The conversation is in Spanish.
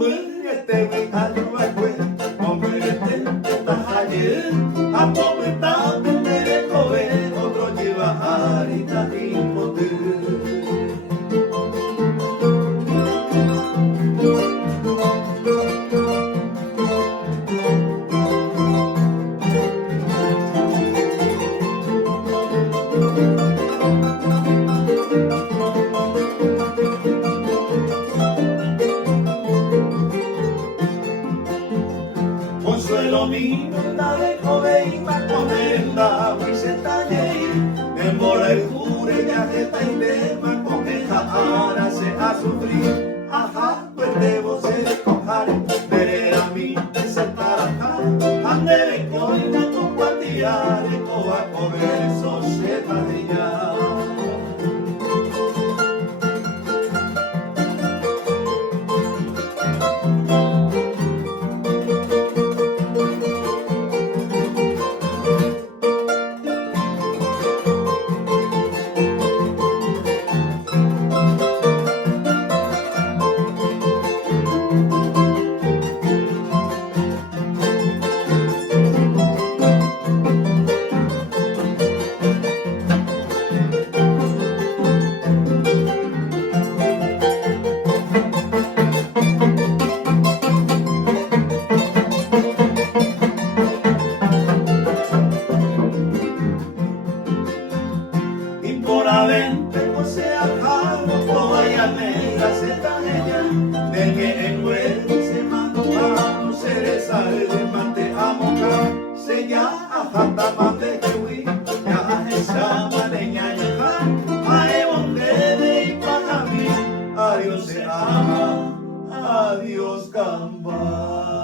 มือเตวิอันวัดเวมองมือเตตาหาเยอาโปเปตาเป็นเตเรโคเวotro lleva harita impote Consuelo mío, dale joven, va a comer, da, y se talle, en bola el jure, ya que está en tema, comeja, ahora se a sufrir, ajá, pues debo ser cojar, ver a mí, de sentar acá, andere coina, con cuantiare, o va a comer, sociedad de ya. Por sea jalo, o vaya negra, se da ella, de que en huevo se mandó a no se le sale de mate a moca, se ya a jata mate que hui, ya a esa maleña y a ebonde de y para mí, adiós se ama, adiós gamba.